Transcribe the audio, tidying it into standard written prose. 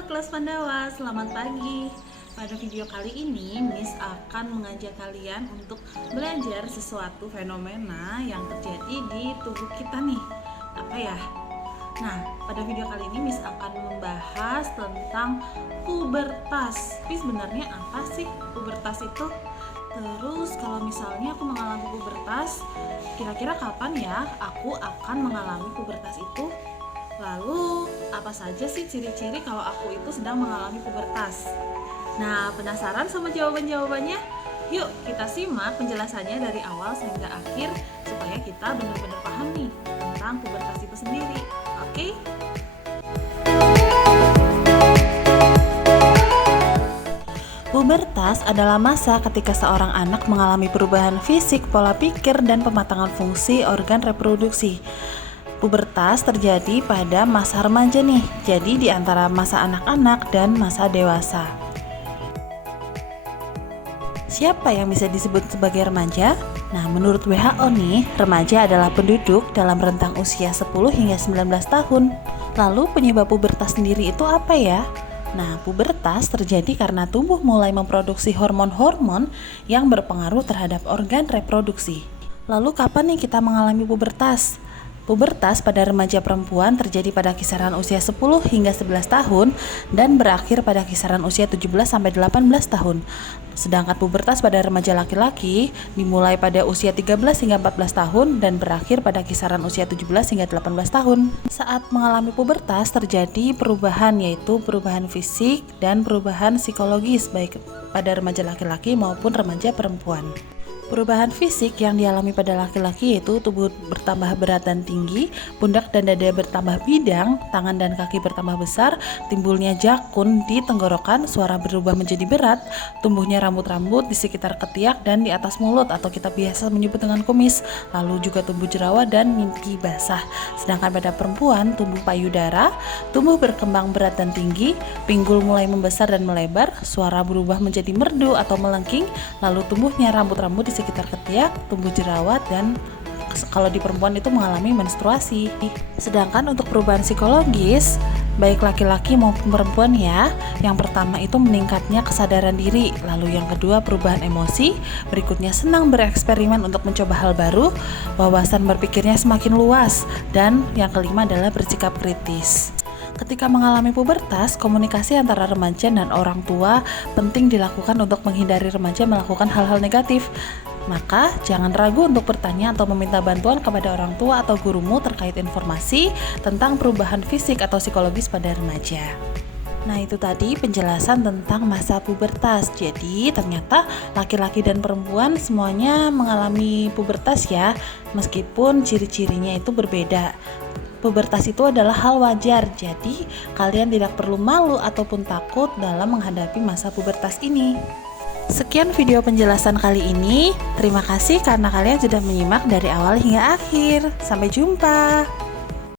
Halo kelas Pandawa, selamat pagi. Pada video kali ini, Miss akan mengajak kalian untuk belajar sesuatu fenomena yang terjadi di tubuh kita nih. Apa ya? Nah, pada video kali ini Miss akan membahas tentang pubertas. Tapi sebenarnya apa sih pubertas itu? Terus kalau misalnya aku mengalami pubertas, kira-kira kapan ya aku akan mengalami pubertas itu? Lalu, apa saja sih ciri-ciri kalau aku itu sedang mengalami pubertas? Nah, penasaran sama jawaban-jawabannya? Yuk, kita simak penjelasannya dari awal sehingga akhir supaya kita benar-benar paham nih tentang pubertas itu sendiri. Oke? Pubertas adalah masa ketika seorang anak mengalami perubahan fisik, pola pikir, dan pematangan fungsi organ reproduksi. Pubertas terjadi pada masa remaja nih, jadi di antara masa anak-anak dan masa dewasa. Siapa yang bisa disebut sebagai remaja? Nah, menurut WHO nih, remaja adalah penduduk dalam rentang usia 10 hingga 19 tahun. Lalu penyebab pubertas sendiri itu apa ya? Nah, pubertas terjadi karena tubuh mulai memproduksi hormon-hormon yang berpengaruh terhadap organ reproduksi. Lalu kapan nih kita mengalami pubertas? Pubertas pada remaja perempuan terjadi pada kisaran usia 10 hingga 11 tahun dan berakhir pada kisaran usia 17 sampai 18 tahun. Sedangkan pubertas pada remaja laki-laki dimulai pada usia 13 hingga 14 tahun dan berakhir pada kisaran usia 17 hingga 18 tahun. Saat mengalami pubertas terjadi perubahan, yaitu perubahan fisik dan perubahan psikologis baik pada remaja laki-laki maupun remaja perempuan. Perubahan fisik yang dialami pada laki-laki yaitu tubuh bertambah berat dan tinggi, pundak dan dada bertambah bidang, tangan dan kaki bertambah besar, timbulnya jakun di tenggorokan, suara berubah menjadi berat, tumbuhnya rambut-rambut di sekitar ketiak dan di atas mulut atau kita biasa menyebut dengan kumis, lalu juga tumbuh jerawat dan mimpi basah. Sedangkan pada perempuan, tumbuh payudara, tumbuh berkembang berat dan tinggi, pinggul mulai membesar dan melebar, suara berubah menjadi merdu atau melengking, lalu tumbuhnya rambut-rambut di sekitar ketiak, tumbuh jerawat, dan kalau di perempuan itu mengalami menstruasi. Sedangkan untuk perubahan psikologis baik laki-laki maupun perempuan ya, yang pertama itu meningkatnya kesadaran diri, lalu yang kedua perubahan emosi, berikutnya senang bereksperimen untuk mencoba hal baru, wawasan berpikirnya semakin luas, dan yang kelima adalah bersikap kritis. Ketika mengalami pubertas, komunikasi antara remaja dan orang tua penting dilakukan untuk menghindari remaja melakukan hal-hal negatif. Maka, jangan ragu untuk bertanya atau meminta bantuan kepada orang tua atau gurumu terkait informasi tentang perubahan fisik atau psikologis pada remaja. Nah, itu tadi penjelasan tentang masa pubertas. Jadi, ternyata laki-laki dan perempuan semuanya mengalami pubertas ya, meskipun ciri-cirinya itu berbeda. Pubertas itu adalah hal wajar, jadi kalian tidak perlu malu ataupun takut dalam menghadapi masa pubertas ini. Sekian video penjelasan kali ini. Terima kasih karena kalian sudah menyimak dari awal hingga akhir. Sampai jumpa.